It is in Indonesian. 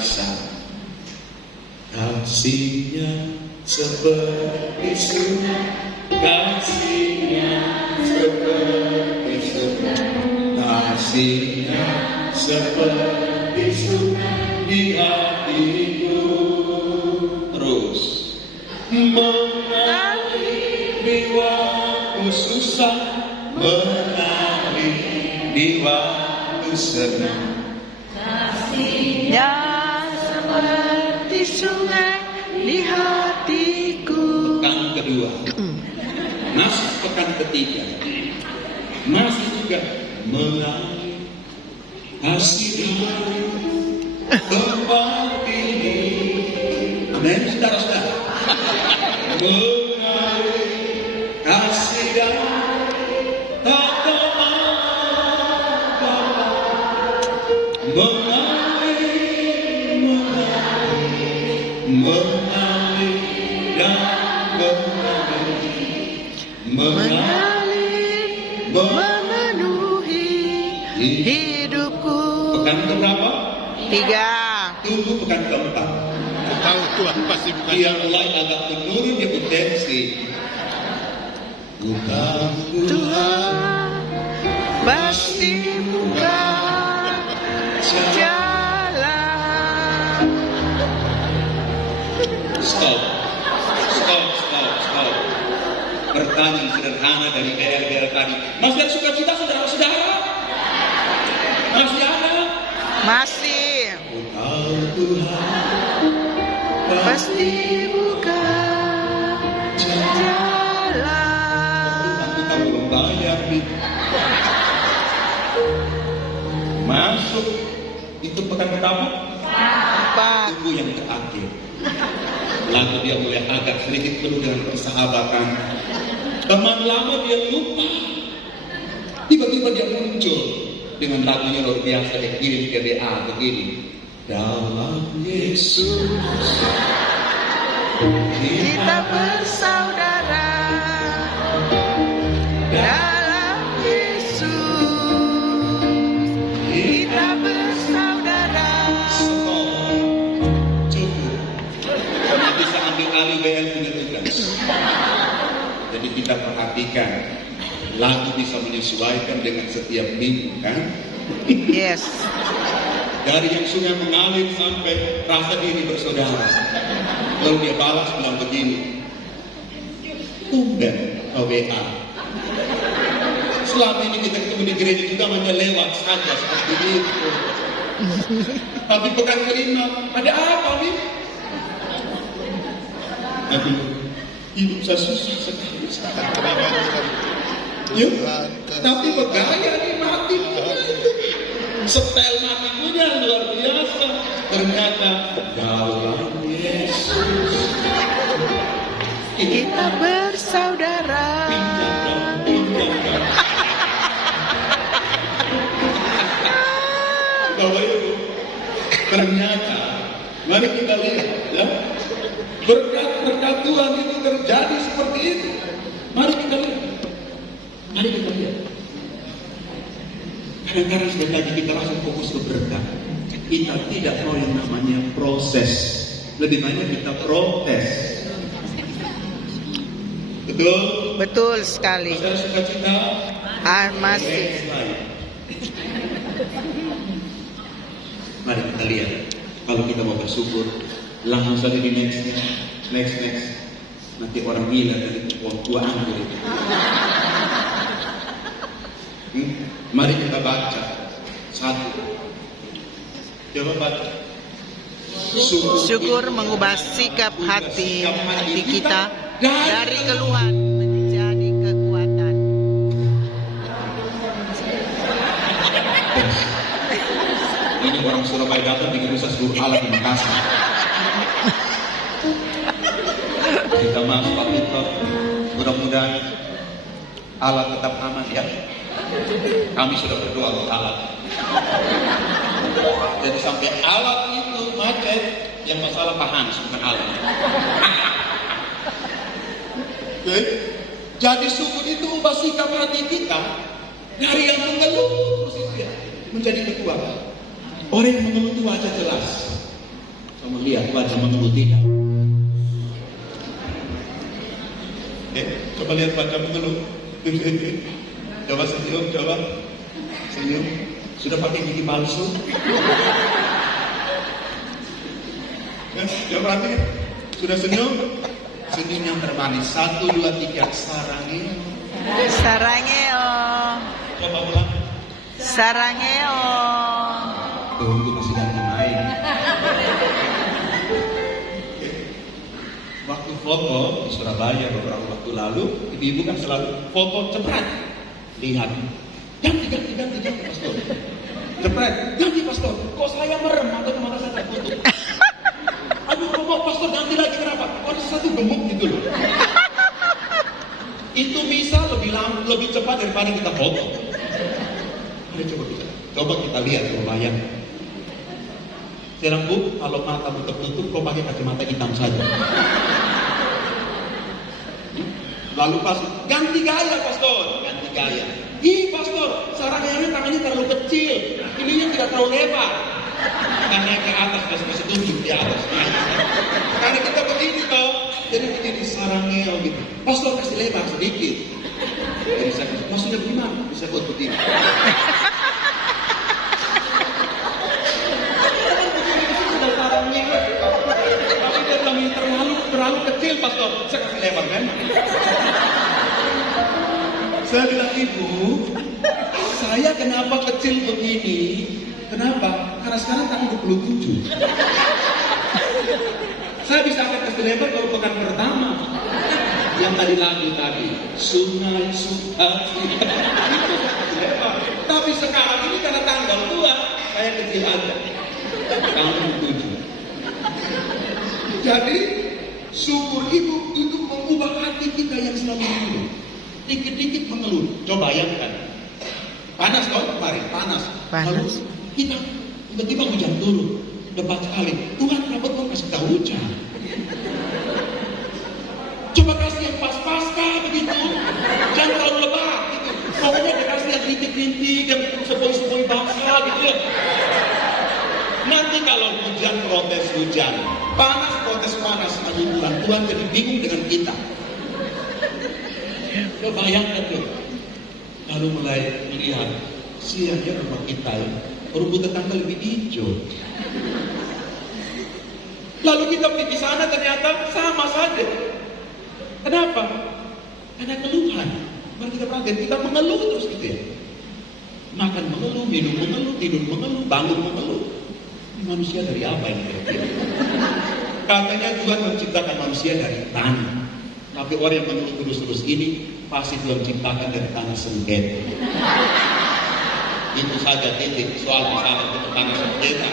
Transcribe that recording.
biasa. Kasihnya seperti sungai, kasihnya seperti sungai, kasihnya seperti sungai di hatiku. Terus mengalir di waktu susah, mengalir di waktu senang. Kasihnya seperti sungai di hatiku. Pekan kedua, masuk pekan ketiga, masih juga mengalir kasih dari tempat ini. Amin, saudara-saudara. Mengalir kasih dari tata Allah. Mengalir, mengalir dan mengalir, Memenuhi hidupku. Pekan keberapa? 3. Tunggu pekan keempat. Tahu Tuhan pasti bukan Dia mulai agak menurun dia potensi. Bukan Tuhan pasti buka jalan. Stop. Pertanyaan sederhana dari GL tadi. Masih ada sukacita saudara-saudara? Masih ada? Masih Bukan Tuhan pasti buka jalan. kita belum bayar nih. Masuk itu pekan pertama. 4. Tunggu yang terakhir. Lalu dia mulai agak sedikit penuh dengan persahabatan. Teman lama dia lupa. Tiba-tiba dia muncul dengan lagunya luar biasa, dia kirim ke WA begini. Dalam Yesus Kita bersaudara dalam Yesus. Kita bersaudara. Cukup. Kita bisa ambil alih BL punya tugas. Jadi kita perhatikan, lagu bisa menyesuaikan dengan setiap minggu kan? Yes. Dari yang sungai mengalir sampai rasa diri bersaudara. Lalu dia balas bilang begini, tumben WA. Selama ini kita ketemu di gereja juga hanya lewat saja seperti itu. Tapi pekan kelima, ada apa nih? Aduh, hidup saya susah sekali. Yuk, tapi bergaya nih mati. Setel mati punya luar biasa. Ternyata dalam Yesus Kita bersaudara. pinjam. Bapak Ibu, ternyata mari kita lihat ya, berkat Tuhan itu terjadi seperti itu. Mari kita lihat. Kadang-kadang sekali lagi kita langsung fokus ke berkat. Kita tidak mau yang namanya proses. Lebih banyak kita protes. Betul? Betul sekali. Saudara sukacita? Masih. Mari kita lihat. Kalau kita mau bersyukur, langsung saja di next. Nanti orang gila dari uang tua anggur itu. Mari kita baca. 1. Coba baca. Syukur mengubah sikap hati kita dari keluhan menjadi kekuatan. Ini orang Surabaya datang dengan usaha seluruh alat di Makassar. Kita maaf Pak Victor, mudah-mudahan alat tetap aman ya. Kami sudah berdoa untuk alat. Jadi sampai alat itu macet, yang masalah Pak Hans bukan alat. Oke. Jadi syukur itu ubah sikap hati kita dari yang mengeluh terus itu ya, menjadi kekuatan. Orang yang mengeluh itu wajah jelas. lihat wajah mengeluh tidak? Coba lihat wajah mengeluh. Coba senyum, coba senyum. Sudah pakai gigi palsu? Coba perhatiin. Sudah senyum? Senyum yang termanis. 1, 2, 3. Sarangeo. Sarangeo. Coba ulang. Sarangeo. Tunggu masih ganti main. Waktu foto di Surabaya beberapa waktu lalu, ibu-ibu kan selalu foto cepet. Lihat, ganti pastor. Cepet, ganti pastor. Kok saya merem atau kemana saya tak foto? Aduh, kok pastor ganti lagi kenapa? Ada satu gemuk gitu loh. Itu bisa lebih cepat daripada kita foto. Ayo coba kita lihat, coba bayang. Sekarang Bu, kalau matamu tertutup, kau pakai kacamata hitam saja. Lalu pas ganti gaya pastor, ganti gaya. Ih pastor, sarangnya tangannya terlalu kecil, ininya tidak terlalu lebar. Tangannya ke atas, masih tunjuk di atas. Karena kita begini toh, jadi begini sarangnya gitu. Pastor kasih lebar sedikit. Jadi saya maksudnya gimana? Bisa buat begini. Tapi dia bilang ini terlalu kecil pastor. Saya kasih lebar memang. Saya bilang ibu, saya kenapa kecil begini? Kenapa? Karena sekarang tanggal 27. Saya bisa akan kasih lebar baru pekan pertama. Yang tadi lagu tadi, sungai Sukati. Itu kasih lebar. Tapi sekarang ini karena tanggal tua, saya kecil aja. Tanggal 27. Jadi syukur ibu itu mengubah hati kita yang selalu mengeluh. Dikit-dikit mengeluh. Coba bayangkan. Panas toh kemarin, panas. Lalu kita tiba-tiba hujan turun. Debat sekali. Tuhan kenapa Tuhan kasih tahu hujan? Coba kasih yang pas-pas kah begitu? Jangan terlalu lebat gitu. Pokoknya dikasih yang rintik-rintik, yang sepoi-sepoi basah gitu ya. Nanti kalau hujan protes hujan, panas protes panas, Tuhan jadi bingung dengan kita. Coba bayangkan tuh, lalu mulai melihat siangnya rumah kita ya, rumput tetangga lebih hijau. Lalu kita pergi di sana ternyata sama saja. Kenapa? Karena keluhan. Mari kita perhatikan, kita mengeluh terus gitu ya. Makan mengeluh, minum mengeluh, tidur mengeluh, bangun mengeluh. Manusia dari apa ini kira-kira? Katanya Tuhan menciptakan manusia dari tanah. Tapi orang yang mengeluh terus-terus ini pasti Tuhan ciptakan dari tanah sengketa. Itu saja titik soal masalah itu tanah sengketa.